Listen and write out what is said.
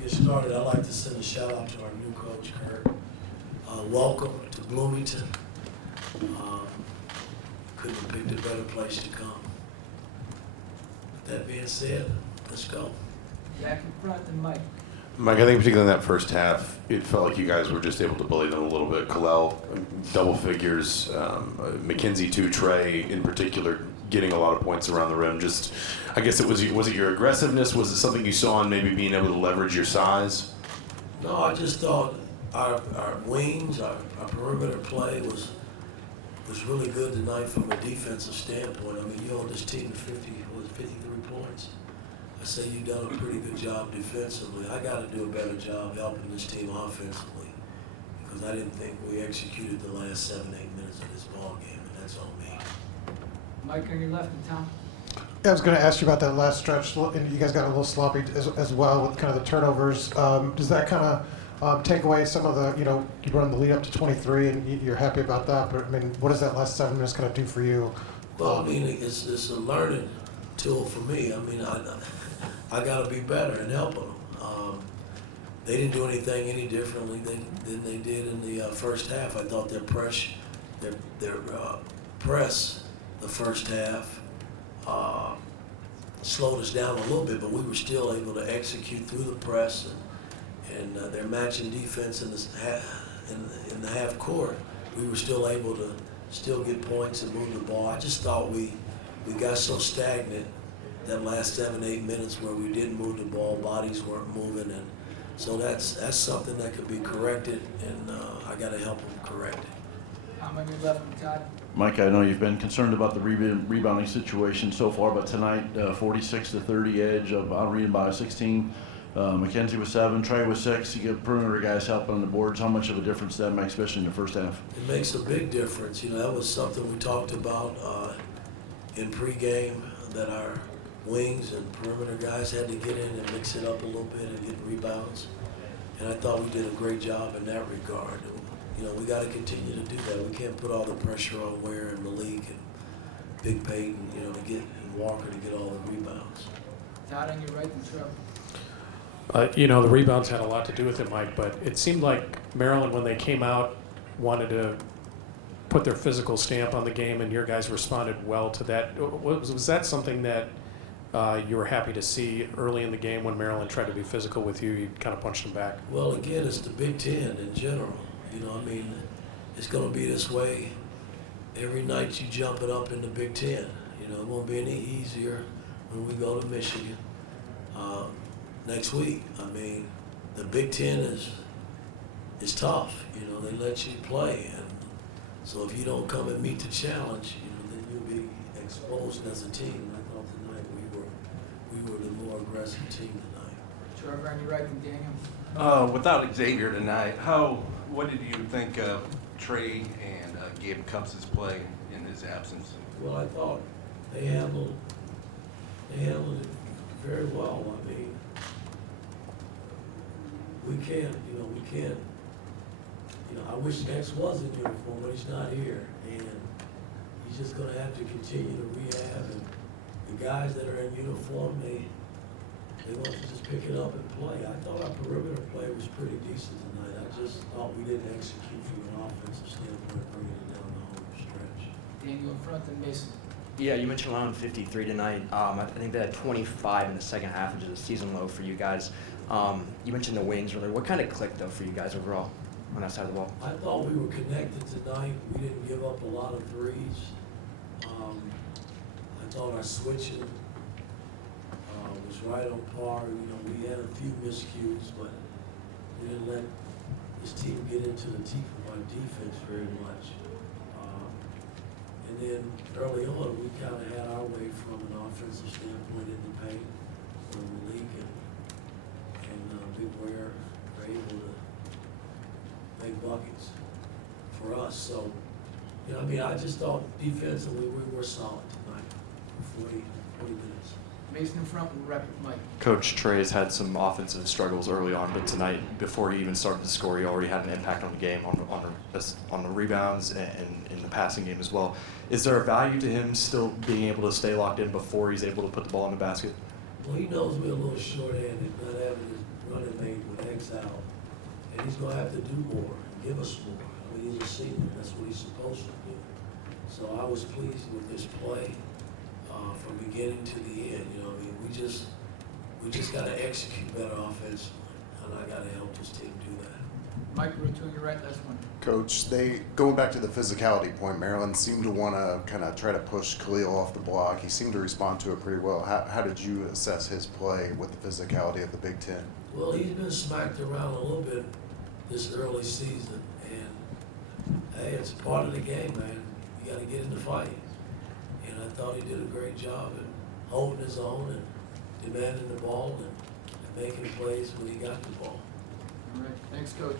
we get started, I'd like to send a shout out to our new coach, Kurt. Welcome to Bloomington. Couldn't have picked a better place to come. With that being said, let's go. Jack in front and Mike. Mike, I think particularly in that first half, it felt like you guys were just able to bully them a little bit. Kalel, double figures, McKenzie too, Trey in particular, getting a lot of points around the rim. Just, I guess was it your aggressiveness? Was it something you saw in maybe being able to leverage your size? No, I just thought our wings, our perimeter play was really good tonight from a defensive standpoint. I mean, you hold this team to 53 points. I say you've done a pretty good job defensively. I got to do a better job helping this team offensively because I didn't think we executed the last 7-8 minutes of this ball game, and that's on me. Mike on your left and Tom. Yeah, I was going to ask you about that last stretch, and you guys got a little sloppy as well with kind of the turnovers. Does that kind of take away some of the, you run the lead up to 23, and you're happy about that, but I mean, what does that last 7 minutes kind of do for you? Well, I mean, it's a learning tool for me. I mean, I got to be better and help them. They didn't do anything any differently than they did in the first half. I thought their press the first half slowed us down a little bit, but we were still able to execute through the press and their matching defense in the half court. We were still able to still get points and move the ball. I just thought we got so stagnant that last 7-8 minutes where we didn't move the ball, bodies weren't moving, and so that's something that could be corrected, and I got to help them correct it. Tom on your left and Todd. Mike, I know you've been concerned about the rebounding situation so far, but tonight, 46-30 edge of out-rebounded by 16. McKenzie with 7, Trey with 6. You get perimeter guys helping on the boards. How much of a difference does that make, especially in the first half? It makes a big difference. That was something we talked about in pregame, that our wings and perimeter guys had to get in and mix it up a little bit and get rebounds. And I thought we did a great job in that regard. We got to continue to do that. We can't put all the pressure on Ware and Malik and Big Peyton, to get and Walker to get all the rebounds. Todd on your right and Trevor. The rebounds had a lot to do with it, Mike, but it seemed like Maryland, when they came out, wanted to put their physical stamp on the game, and your guys responded well to that. Was that something that you were happy to see early in the game when Maryland tried to be physical with you? You kind of punched them back. Well, again, it's the Big Ten in general. It's going to be this way every night you jump it up in the Big Ten. It won't be any easier when we go to Michigan next week. The Big Ten is tough. They let you play, and so if you don't come and meet the challenge, then you'll be exposed as a team. I thought tonight we were the more aggressive team tonight. Trevor on your right and Daniel. Without Xavier tonight, what did you think of Trey and Gabe Cupps' play in his absence? Well, I thought they handled it very well. We can't. I wish X was in uniform, but he's not here, and he's just going to have to continue to rehab. And the guys that are in uniform, they want to just pick it up and play. I thought our perimeter play was pretty decent tonight. I just thought we didn't execute from an offensive standpoint, bringing it down the home stretch. Daniel in front and Mason. Yeah, you mentioned allowing 53 tonight. I think they had 25 in the second half, which is a season low for you guys. You mentioned the wings earlier. What kind of clicked, though, for you guys overall on that side of the ball? I thought we were connected tonight. We didn't give up a lot of threes. I thought our switching was right on par. We had a few miscues, but we didn't let this team get into the teeth of our defense very much. And then early on, we kind of had our way from an offensive standpoint in the paint, from Malik and Big Ware were able to make buckets for us. So, I just thought defensively we were solid tonight for 40 minutes. Mason in front and rep with Mike. Coach Trey's had some offensive struggles early on, but tonight, before he even started to score, he already had an impact on the game, on the rebounds and in the passing game as well. Is there a value to him still being able to stay locked in before he's able to put the ball in the basket? Well, he knows we're a little short-handed, not having his running mate with X out. And he's gonna have to do more, give us more. I mean, he's a senior, that's what he's supposed to do. So I was pleased with his play, from beginning to the end, you know, I mean, we just gotta execute better offensively, and I gotta help this team do that. Mike, root to your right, last one. Coach, going back to the physicality point, Maryland seemed to want to kind of try to push Khalil off the block. He seemed to respond to it pretty well. How did you assess his play with the physicality of the Big Ten? Well, he's been smacked around a little bit this early season, and hey, it's part of the game, man. You gotta get in the fight. And I thought he did a great job in holding his own and demanding the ball and making plays when he got the ball. All right, thanks, Coach.